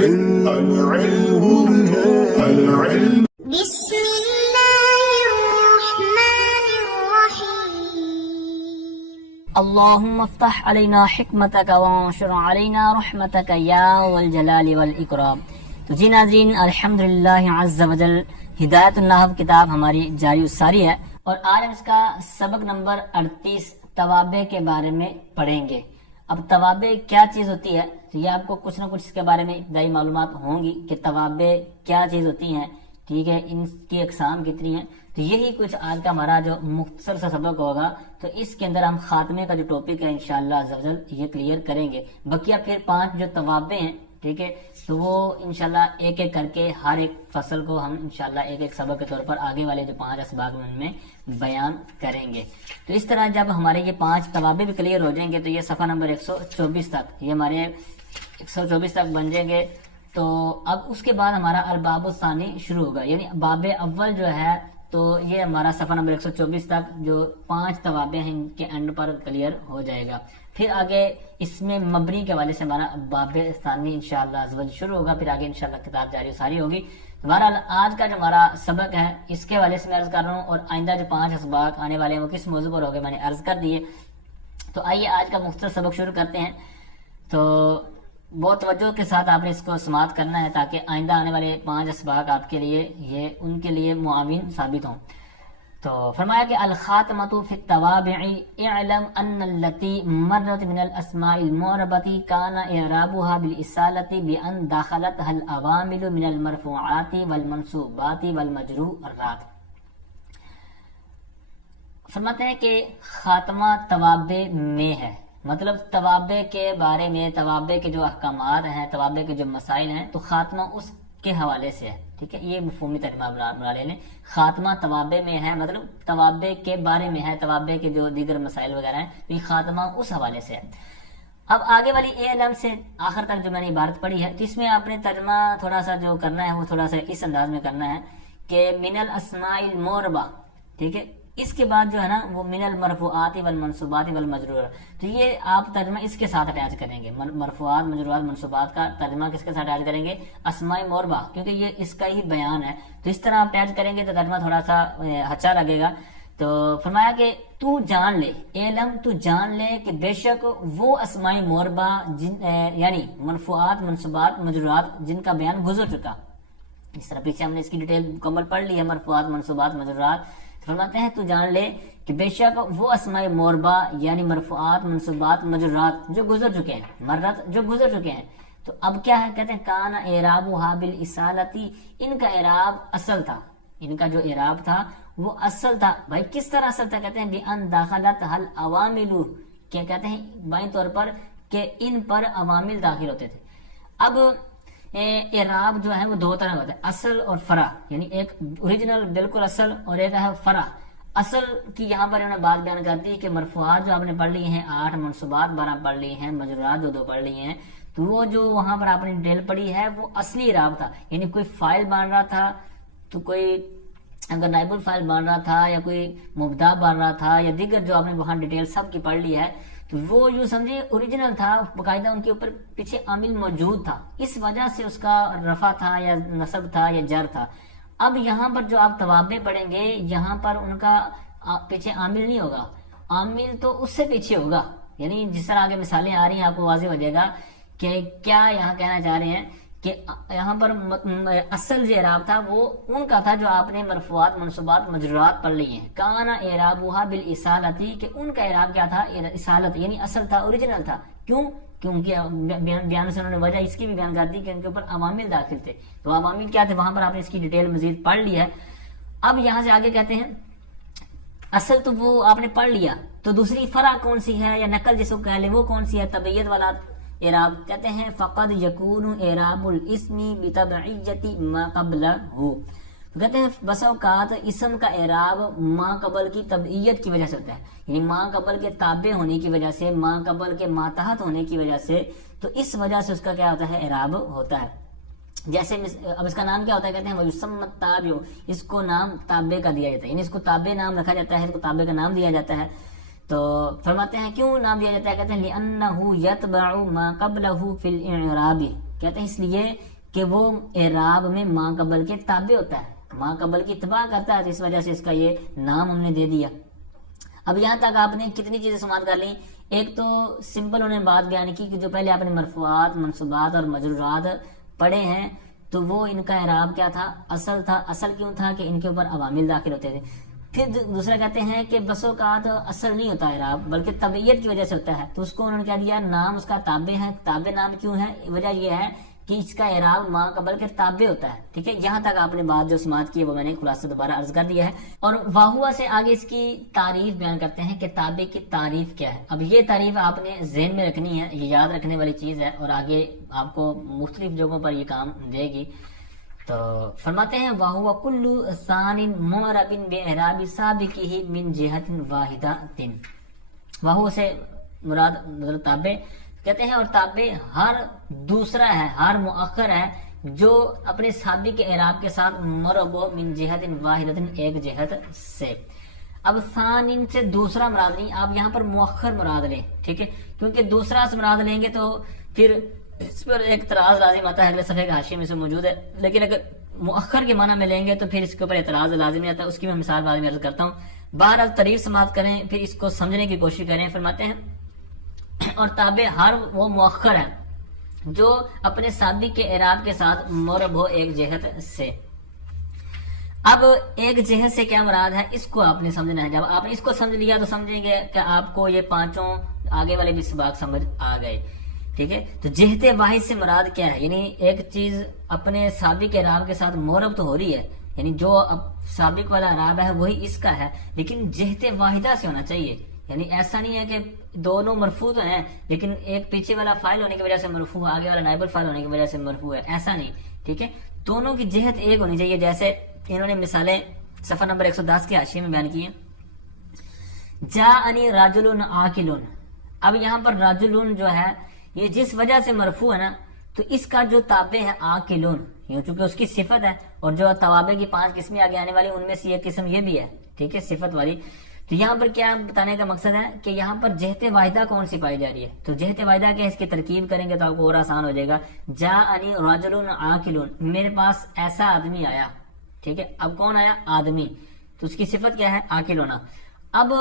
بسم الله الرحمن الرحيم اللهم افتح علينا حکمتک وانشر علينا رحمتک یا والجلال والاکرام۔ تو جی ناظرین، الحمدللہ عز وجل ہدایت النحو کتاب ہماری جاری ساری ہے، اور آج ہم اس کا سبق نمبر 38 توابع کے بارے میں پڑھیں گے۔ اب توابع کیا چیز ہوتی ہے، تو یہ آپ کو کچھ نہ کچھ اس کے بارے میں ابتدائی معلومات ہوں گی کہ توابع کیا چیز ہوتی ہیں، ٹھیک ہے، ان کی اقسام کتنی ہیں۔ تو یہی کچھ آج کا ہمارا جو مختصر سا سبق ہوگا، تو اس کے اندر ہم خاتمے کا جو ٹاپک ہے انشاءاللہ عز و جل یہ کلیئر کریں گے۔ بقیہ پھر 5 جو توابع ہیں، ٹھیک ہے، تو وہ انشاءاللہ ایک ایک کر کے ہر ایک فصل کو ہم انشاءاللہ ایک ایک سبق کے طور پر آگے والے جو 5 اسباق میں ان میں بیان کریں گے۔ تو اس طرح جب ہمارے یہ 5 توابع بھی کلیئر ہو جائیں گے تو یہ صفحہ نمبر 124 تک، یہ ہمارے 124 تک بن جائیں گے۔ تو اب اس کے بعد ہمارا الباب الثانی شروع ہوگا، یعنی باب اول جو ہے تو یہ ہمارا صفحہ نمبر 124 تک جو 5 توابع ہیں ان کے اینڈ پر کلیئر ہو جائے گا۔ پھر آگے اس میں مبنی کے حوالے سے ہمارا باب ثانی انشاءاللہ عز و جل شروع ہوگا، پھر آگے انشاءاللہ کتاب جاری و ساری ہوگی۔ بہرحال آج کا جو ہمارا سبق ہے اس کے حوالے سے میں عرض کر رہا ہوں، اور آئندہ جو 5 اسباق آنے والے ہیں وہ کس موضوع پر ہوگے میں نے عرض کر دیے۔ تو آئیے آج کا مختصر سبق شروع کرتے ہیں۔ تو بہت توجہ کے ساتھ آپ نے اس کو سماعت کرنا ہے تاکہ آئندہ آنے والے 5 اسباق آپ کے لیے یہ ان کے لیے معاون ثابت ہوں۔ تو فرمایا کہ الخاتمۃ فی التوابع اعلم ان التي مرت من الاسماء المعربۃ کان اعرابها بالاصالۃ بان دخلتها العوامل من المرفوعات والمنصوبات والمجرورات۔ فرماتے ہیں کہ خاتمہ توابع میں ہے، مطلب توابع کے بارے میں، توابع کے جو احکامات ہیں، توابع کے جو مسائل ہیں، تو خاتمہ اس کے حوالے سے ہے، ٹھیک ہے، یہ مفہومی ترجمہ بنا لے لیں۔ خاتمہ توابع میں ہے، مطلب توابع کے بارے میں ہے، توابع کے جو دیگر مسائل وغیرہ ہیں، تو یہ خاتمہ اس حوالے سے ہے۔ اب آگے والی علم سے آخر تک جو میں نے عبارت پڑھی ہے، تو اس میں آپ نے ترجمہ تھوڑا سا جو کرنا ہے وہ تھوڑا سا اس انداز میں کرنا ہے کہ من الاسماء المعربہ، ٹھیک ہے، اس کے بعد جو ہے نا وہ من المرفوعات والمنصوبات والمجرورات، تو یہ آپ ترجمہ اس کے ساتھ اٹیچ کریں گے۔ مرفوعات، مجرورات، منصوبات کا ترجمہ کس کے ساتھ اٹیچ کریں گے؟ اسماء معربہ، کیونکہ یہ اس کا ہی بیان ہے، تو اس طرح آپ اٹیچ کریں گے تو ترجمہ تھوڑا سا اچھا لگے گا۔ تو فرمایا کہ تو جان لے، علم تو جان لے کہ بے شک وہ اسماء معربہ یعنی مرفوعات، منصوبات، مجرورات جن کا بیان گزر چکا، اس طرح پیچھے ہم نے اس کی ڈیٹیل مکمل پڑھ لی ہے، مرفوعات، منصوبات، مجرورات۔ فرماتے ہیں تو جان لے کہ بے شک وہ اسماء معربہ یعنی مرفوعات، منصوبات، مجرورات جو گزر چکے ہیں، مرت جو گزر چکے ہیں، تو اب کیا ہے؟ کہتے ہیں کان اعرابها بالاصالۃ، ان کا اعراب اصل تھا، ان کا جو اعراب تھا وہ اصل تھا۔ بھائی کس طرح اصل تھا؟ کہتے ہیں بان دخلتها العوامل، کیا کہتے ہیں بائیں طور پر کہ ان پر عوامل داخل ہوتے تھے۔ اب اعراب جو ہے وہ 2 طرح ہوتا ہے، اصل اور فرع، یعنی ایک اوریجنل بالکل اصل اور ایک ہے فرع۔ اصل کی یہاں پر انہوں نے بات بیان کر دی کہ مرفوعات جو آپ نے پڑھ لی ہیں 8، منصوبات 12 پڑھ لی ہیں، مجرورات جو 2 پڑھ لی ہیں، تو وہ جو وہاں پر آپ نے ڈیٹیل پڑھی ہے وہ اصلی اعراب تھا، یعنی کوئی فائل بن رہا تھا، تو کوئی اگر نائب الفائل بن رہا تھا یا کوئی مبدا بن رہا تھا یا دیگر جو آپ نے وہاں ڈیٹیل سب کی پڑھ لی ہے، تو وہ یوں سمجھے اوریجنل تھا، باقاعدہ ان کے اوپر پیچھے عامل موجود تھا، اس وجہ سے اس کا رفع تھا یا نصب تھا یا جر تھا۔ اب یہاں پر جو آپ توابع پڑھیں گے یہاں پر ان کا پیچھے عامل نہیں ہوگا، عامل تو اس سے پیچھے ہوگا، یعنی جس طرح آگے مثالیں آ رہی ہیں آپ کو واضح ہو جائے گا کہ کیا یہاں کہنا چاہ رہے ہیں کہ یہاں پر اصل جو اعراب تھا وہ ان کا تھا جو آپ نے مرفوعات، منصوبات، مجرورات پڑھ لی ہیں۔ کانا اعرابها بالاصالۃ، کہ ان کا اعراب کیا تھا؟ اصالت، یعنی اصل تھا، اوریجنل تھا۔ کیوں؟ کیونکہ بیان سے انہوں نے وجہ اس کی بھی بیان کر دی کہ ان کے اوپر عوامل داخل تھے، تو عوامل کیا تھے وہاں پر آپ نے اس کی ڈیٹیل مزید پڑھ لی ہے۔ اب یہاں سے آگے کہتے ہیں اصل تو وہ آپ نے پڑھ لیا، تو دوسری فرع کون سی ہے یا نقل جس کو کہہ لیں وہ کون سی ہے؟ تبعیت والا اعراب۔ کہتے ہیں فقد یکون اعراب الاسم بتبعیت ما قبلہ، کہتے ہیں بس اوقات اسم کا اعراب ما قبل کی تبعیت کی وجہ سے ہوتا ہے، یعنی ما قبل کے تابع ہونے کی وجہ سے، ما قبل کے ماتحت ہونے کی وجہ سے، تو اس وجہ سے اس کا کیا ہوتا ہے؟ اعراب ہوتا ہے۔ جیسے اب اس کا نام کیا ہوتا ہے؟ کہتے ہیں وَيُسَمَّى التَّابِعُ، اس کو نام تابع کا دیا جاتا ہے، یعنی اس کو تابع نام رکھا جاتا ہے، اس کو تابع کا نام دیا جاتا ہے۔ تو فرماتے ہیں کیوں نام دیا جاتا ہے، کہتے ہیں لِأَنَّهُ يَتْبَعُ مَا قَبْلَهُ فِي الْإِعْرَابِ، کہتے ہیں اس لیے کہ وہ اعراب میں ما قبل کے تابع ہوتا ہے، ما قبل کی اتباع کرتا ہے، تو اس وجہ سے اس کا یہ نام ہم نے دے دیا۔ اب یہاں تک آپ نے کتنی چیزیں سماعت کر لیں، ایک تو سمپل انہوں نے بات بیان کی کہ جو پہلے آپ نے مرفوعات، منصوبات اور مجرورات پڑھے ہیں تو وہ ان کا اعراب کیا تھا، اصل تھا۔ اصل کیوں تھا کہ ان کے اوپر عوامل داخل ہوتے تھے۔ پھر دوسرا کہتے ہیں کہ بس اوقات اصل نہیں ہوتا اعراب بلکہ طبعیت کی وجہ سے ہوتا ہے، تو اس کو انہوں نے کیا دیا، نام اس کا تابع ہے۔ تابع نام کیوں ہے، وجہ یہ ہے کہ اس کا اعراب ما قبل کے تابع ہوتا ہے، ٹھیک ہے۔ یہاں تک آپ نے بات جو سماعت کی ہے وہ میں نے خلاصہ دوبارہ عرض کر دیا ہے، اور واہوا سے آگے اس کی تعریف بیان کرتے ہیں کہ تابع کی تعریف کیا ہے۔ اب یہ تعریف آپ نے ذہن میں رکھنی ہے، یہ یاد رکھنے والی چیز ہے، اور آگے آپ کو مختلف جگہوں پر یہ کام دے گی۔ تو فرماتے ہیں وَهُوَ كُلُّ ثَانٍ مُعْرَبٍ بِإِعْرَابِ سَابِقِهِ مِنْ جِهَةٍ وَاحِدَةٍ، وَهُوَ سے مراد مطلب تابع کہتے ہیں، اور تابع ہر دوسرا ہے، ہر مؤخر ہے جو اپنے سابق اعراب کے ساتھ مرب من جہت واحدۃ، ایک جہت سے۔ اب ثانٍ سے دوسرا مراد نہیں، آپ یہاں پر مؤخر مراد لیں، ٹھیک ہے، کیونکہ دوسرا سے مراد لیں گے تو پھر اس پر ایک اعتراض لازم آتا ہے، اگلے صفحے کے حاشیے میں سے موجود ہے، لیکن اگر مؤخر کے معنی میں لیں گے تو پھر اس کے اوپر اعتراض لازمی آتا ہے، اس کی میں مثال بعد میں عرض کرتا ہوں۔ بہرحال تعریف سماعت کریں، پھر اس کو سمجھنے کی کوشش کریں۔ فرماتے ہیں اور تابع ہر وہ مؤخر ہے جو اپنے سابق کے اعراب کے ساتھ مرب ہو ایک جہت سے۔ اب ایک جہت سے کیا مراد ہے، اس کو آپ نے سمجھنا ہے۔ جب آپ نے اس کو سمجھ لیا تو سمجھیں گے کہ آپ کو یہ پانچوں آگے والے بھی سباق سمجھ آ گئے، ٹھیک ہے۔ تو جہت واحد سے مراد کیا ہے، یعنی ایک چیز اپنے سابق اعراب کے ساتھ مرب تو ہو رہی ہے، یعنی جو سابق والا اعراب ہے وہی اس کا ہے، لیکن جہت واحدہ سے ہونا چاہیے، یعنی ایسا نہیں ہے کہ دونوں مرفوع تو ہیں لیکن ایک پیچھے والا فاعل ہونے کی وجہ سے مرفوع ہے، آگے والا نائب الفاعل ہونے کی وجہ سے مرفوع ہے، ایسا نہیں، ٹھیک ہے۔ دونوں کی جہت ایک ہونی چاہیے، جیسے انہوں نے مثالیں صفحہ نمبر 110 کے حاشیے میں بیان کی ہیں۔ جاءنی رجل عاقل، اب یہاں پر رجل جو ہے یہ جس وجہ سے مرفوع ہے نا، تو اس کا جو تابع ہے عاقل، چونکہ اس کی صفت ہے، اور جو توابع کی 5 قسمیں آگے آنے والی ان میں سے ایک قسم یہ بھی ہے، ٹھیک ہے، صفت والی۔ تو یہاں پر کیا بتانے کا مقصد ہے کہ یہاں پر جہت واحدہ کون سی پائی جا رہی ہے، تو جہت واحدہ کیا ہے، اس کی ترکیب کریں گے تو آپ کو اور آسان ہو جائے گا۔ جاءنی رجل عاقل، میرے پاس ایسا آدمی آیا، ٹھیک ہے۔ اب کون آیا، آدمی، تو اس کی صفت کیا ہے، عاقل ہونا۔ اب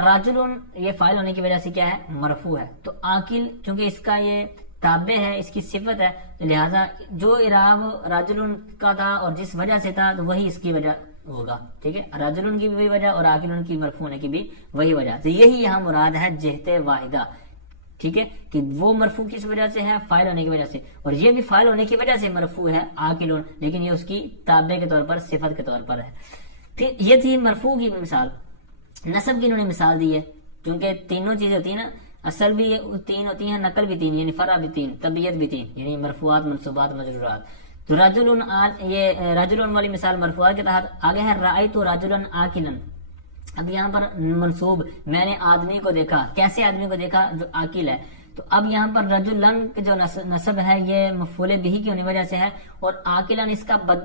راجل یہ فاعل ہونے کی وجہ سے کیا ہے، مرفوع ہے، تو عاقل چونکہ اس کا یہ تابع ہے، اس کی صفت ہے، لہذا جو اعراب راجل کا تھا اور جس وجہ سے تھا تو وہی اس کی وجہ ہوگا، ٹھیک ہے۔ راجل کی بھی وہی وجہ اور عاقل کی مرفوع ہونے کی بھی وہی وجہ، تو یہی یہاں مراد ہے جہت واحدہ، ٹھیک ہے، کہ وہ مرفوع کس وجہ سے ہے، فاعل ہونے کی وجہ سے، اور یہ بھی فاعل ہونے کی وجہ سے مرفوع ہے عاقل، لیکن یہ اس کی تابع کے طور پر، صفت کے طور پر ہے۔ پھر یہ تھی مرفوع کی مثال۔ نسب کی انہوں نے مثال دی ہے، کیونکہ تینوں چیزیں ہوتی ہیں نا، اصل بھی 3 ہوتی ہیں، نقل بھی 3، یعنی فرع بھی 3، طبیعت بھی 3، یعنی مرفوعات، منصوبات، مجرورات۔ تو رجل، یہ رجل والی مثال مرفوعات کے تحت۔ آگے ہے رأیت رجلا عاقلا، اب یہاں پر منصوب، میں نے آدمی کو دیکھا، کیسے آدمی کو دیکھا، جو عاقل ہے، تو اب یہاں پر رجلن جو نسب ہے یہ مفعول بہ کی ہونے وجہ سے ہے، اور عاقلا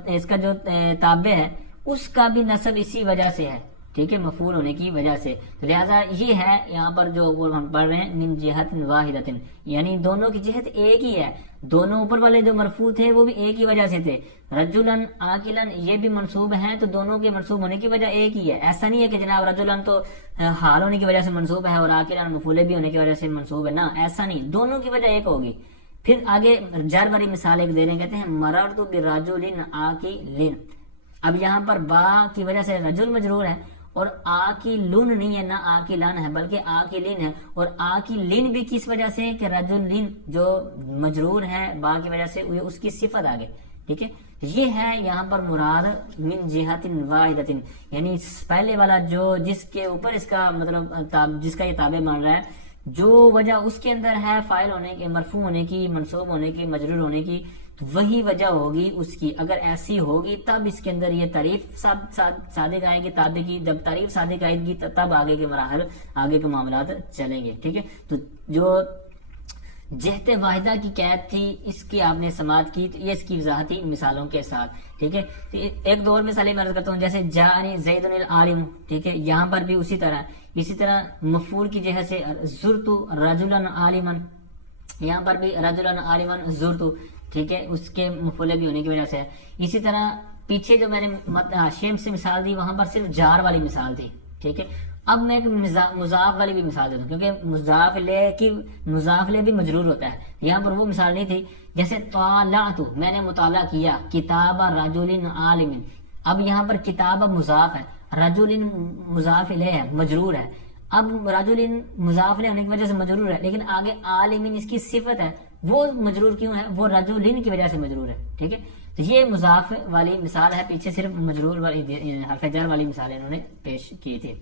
اس کا جو تابع ہے اس کا بھی نسب اسی وجہ سے ہے، ٹھیک ہے، مفعول ہونے کی وجہ سے، لہذا یہ ہے یہاں پر جو ہم پڑھ رہے ہیں من جہت واحدۃ، یعنی دونوں کی جہت ایک ہی ہے، دونوں اوپر والے جو مرفوع تھے وہ بھی ایک ہی وجہ سے تھے، رجلن عاقلن یہ بھی منصوب ہیں تو دونوں کے منصوب ہونے کی وجہ ایک ہی ہے۔ ایسا نہیں ہے کہ جناب رجلن تو حال ہونے کی وجہ سے منصوب ہے اور عاقلن مفعول بھی ہونے کی وجہ سے منصوب ہے، نہ، ایسا نہیں، دونوں کی وجہ ایک ہوگی۔ پھر آگے جر والی مثال ایک دے رہے ہیں، کہتے ہیں مررت برجل عاقل، اب یہاں پر با کی وجہ سے رجل مجرور ہے، اور عاقلن نہیں ہے، نہ عاقلان ہے بلکہ عاقلین ہے، اور عاقلین بھی کس وجہ سے کہ رجلین جو مجرور ہے با کی وجہ سے، اس کی صفت آگے، ٹھیک ہے۔ یہ ہے یہاں پر مراد من جہت واحدۃ، یعنی پہلے والا جو جس کے اوپر اس کا مطلب جس کا یہ تابع مان رہا ہے، جو وجہ اس کے اندر ہے فاعل ہونے کی، مرفوع ہونے کی، منصوب ہونے کی، مجرور ہونے کی، تو وہی وجہ ہوگی اس کی۔ اگر ایسی ہوگی تب اس کے اندر یہ تعریف صادق آئے گی تابع کی، جب تعریف صادق آئے گی تب آگے کے مراحل، آگے کے معاملات چلیں گے، ٹھیک ہے۔ تو جو جہت واحدہ کی قید تھی، اس کی آپ نے سماعت کی، تو یہ اس کی وضاحت تھی مثالوں کے ساتھ، ٹھیک ہے. تو ایک دو اور مثالیں میں عرض کرتا ہوں، جیسے جاءنی زید العالم، ٹھیک ہے، یہاں پر بھی اسی طرح مفعول کی جہت سے زرت رجلا عالما، یہاں پر بھی رجلا عالما زرت، ٹھیک ہے، اس کے مفعول بھی ہونے کی وجہ سے. اسی طرح پیچھے جو میں نے شیم سے مثال دی وہاں پر صرف جار والی مثال تھی، ٹھیک ہے. اب میں ایک مضاف والی بھی مثال دیتا ہوں، کیونکہ مضاف لے بھی مجرور ہوتا ہے، یہاں پر وہ مثال نہیں تھی. جیسے طالعت، میں نے مطالعہ کیا، کتاب رجل عالم، اب یہاں پر کتاب مضاف ہے، رجل مضاف الیہ ہے، مجرور ہے. اب رجل مضاف الیہ ہونے کی وجہ سے مجرور ہے، لیکن آگے عالم اس کی صفت ہے، وہ مجرور کیوں ہے؟ وہ رجل کی وجہ سے مجرور ہے، ٹھیک ہے. تو یہ مضاف والی مثال ہے، پیچھے صرف مجرور والی حرف جر والی مثال انہوں نے پیش کی تھی.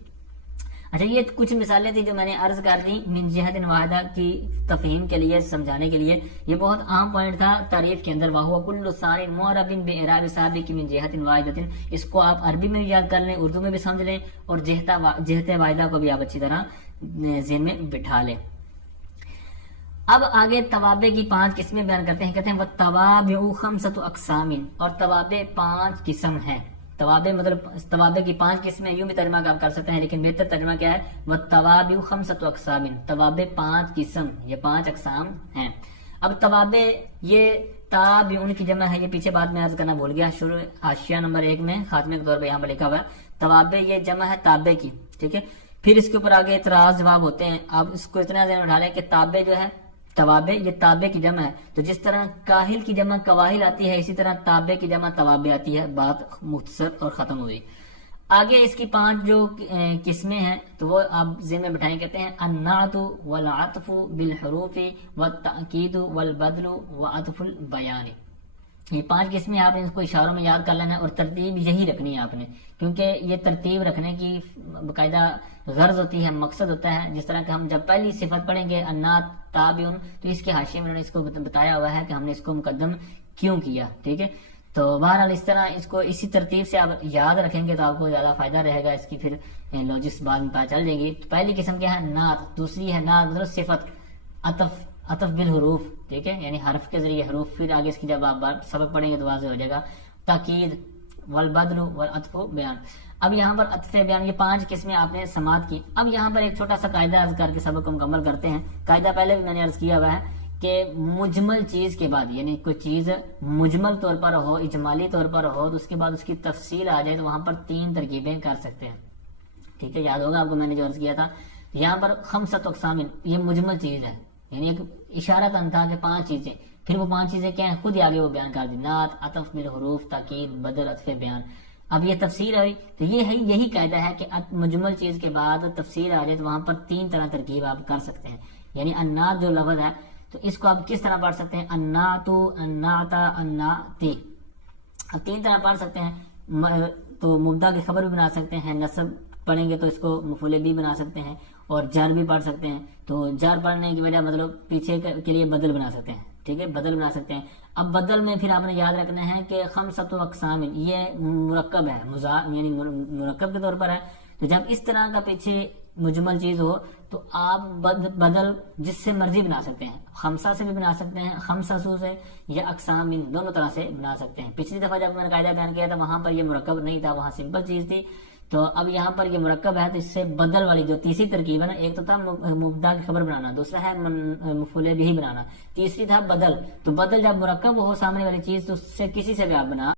اچھا، یہ کچھ مثالیں تھی جو میں نے عرض کر دی من جہت واحدہ کی تفہیم کے لیے، سمجھانے کے لیے. یہ بہت عام پوائنٹ تھا تعریف کے اندر، وَهُوَ كُلُّ صَارٍ مُعْرَبٍ بِإِعْرَابِ سَابِقٍ مِنْ جِهَةٍ وَاحِدَةٍ. اس کو آپ عربی میں بھی یاد کر لیں، اردو میں بھی سمجھ لیں، اور جہت واحدہ کو بھی آپ اچھی طرح ذہن میں بٹھا لیں. اب آگے توابع کی 5 قسمیں بیان کرتے ہیں. کہتے ہیں وَالتَّوَابِعُ خَمْسَةُ أَقْسَامٍ، اور توابع 5 قسم ہیں. توابع مطلب توابع کی 5 قسمیں، یوں بھی ترجمہ آپ کر سکتے ہیں، لیکن بہتر ترجمہ کیا ہے؟ وَالتَّوَابِعُ خَمْسَةُ أَقْسَامٍ، توابع 5 قسم، یہ 5 اقسام ہیں. اب توابع یہ تابعون کی جمع ہے، یہ پیچھے بات میں عرض کرنا بھول گیا، شروع حاشیہ نمبر 1 میں خاتمے کے طور پہ یہاں پر لکھا ہوا ہے. توابع یہ جمع ہے تابع کی، ٹھیک ہے. پھر اس کے اوپر آگے اعتراض جواب ہوتے ہیں. آپ اس کو اتنا ذہن میں اٹھا لیں کہ تابع جو ہے، توابع یہ تابع کی جمع ہے، تو جس طرح کاہل کی جمع کواہل آتی ہے، اسی طرح تابع کی جمع توابع آتی ہے. بات مختصر اور ختم ہوئی. آگے اس کی 5 جو قسمیں ہیں تو وہ آپ ذہن میں بٹھائیں. کہتے ہیں النعت والعطف بالحروف والتأکید والبدل وعطف البیان. یہ 5 قسمیں آپ نے اس کو اشاروں میں یاد کر لینا ہے، اور ترتیب یہی رکھنی ہے آپ نے، کیونکہ یہ ترتیب رکھنے کی باقاعدہ غرض ہوتی ہے، مقصد ہوتا ہے. جس طرح کہ ہم جب پہلی صفت پڑھیں گے النعت تابعون، تو اس کے حاشیے میں انہوں نے اس کو بتایا ہوا ہے کہ ہم نے اس کو مقدم کیوں کیا، ٹھیک ہے. تو بہرحال اس طرح اس کو اسی ترتیب سے آپ یاد رکھیں گے تو آپ کو زیادہ فائدہ رہے گا. اس کی پھر لوجکس بعد میں پتہ چل جائے گی. تو پہلی قسم کیا ہے؟ نعت. دوسری ہے نعت مطلب صفت، عطف بالحروف، ٹھیک ہے، یعنی حرف کے ذریعے حروف. پھر آگے اس کی جب آپ سبق پڑھیں گے تو واضح ہو جائے گا. تاکید والبدل والعطف بیان. اب یہاں پر عطف بیان، یہ 5 قسمیں آپ نے سماعت کی. اب یہاں پر ایک چھوٹا سا قاعدہ عرض کر کے سبق کو مکمل کرتے ہیں. قاعدہ پہلے بھی میں نے عرض کیا ہوا ہے کہ مجمل چیز کے بعد، یعنی کوئی چیز مجمل طور پر ہو، اجمالی طور پر ہو، تو اس کے بعد اس کی تفصیل آ جائے تو وہاں پر 3 ترکیبیں کر سکتے ہیں، ٹھیک ہے. یاد ہوگا آپ کو میں نے جو عرض کیا تھا. یہاں پر 5 اقسام، یہ مجمل چیز ہے، یعنی ایک اشارہ تھا کہ 5 چیزیں. پھر وہ 5 چیزیں کیا ہیں خود ہی آگے وہ بیان کر دی. نعت، عطف بالحروف، تاکید، بدل، عطف بیان. اب یہ تفسیر ہوئی تو یہ ہے، یہی قاعدہ ہے کہ مجمل چیز کے بعد تفسیر آ جائے تو وہاں پر 3 طرح ترکیب آپ کر سکتے ہیں. یعنی النعت جو لفظ ہے تو اس کو آپ کس طرح پڑھ سکتے ہیں؟ النعت، النعت، النعتی. اب 3 طرح پڑھ سکتے ہیں. تو مبتدا کی خبر بھی بنا سکتے ہیں، نصب پڑھیں گے تو اس کو مفعول بھی بنا سکتے ہیں، اور جر بھی پڑھ سکتے ہیں. تو جر پڑھنے کی وجہ مطلب پیچھے کے لیے بدل بنا سکتے ہیں، ٹھیک ہے، بدل بنا سکتے ہیں. اب بدل میں پھر آپ نے یاد رکھنا ہے کہ 5 اقسام، یہ مرکب ہے، یعنی مرکب کے طور پر ہے. تو جب اس طرح کا پیچھے مجمل چیز ہو تو آپ بدل جس سے مرضی بنا سکتے ہیں. 5 سے بھی بنا سکتے ہیں، 5 سے، یا اقسام دونوں طرح سے بنا سکتے ہیں. پچھلی دفعہ جب میں نے قاعدہ بیان کیا تھا وہاں پر یہ مرکب نہیں تھا، وہاں سمپل چیز تھی. تو اب یہاں پر یہ مرکب ہے تو اس سے بدل والی جو تیسری ترکیب ہے نا، ایک تو تھا مبتدا کی خبر بنانا، دوسرا ہے مفعول بھی بنانا، تیسری تھا بدل. تو بدل جب مرکب ہو سامنے والی چیز تو اس سے کسی سے بھی آپ بنا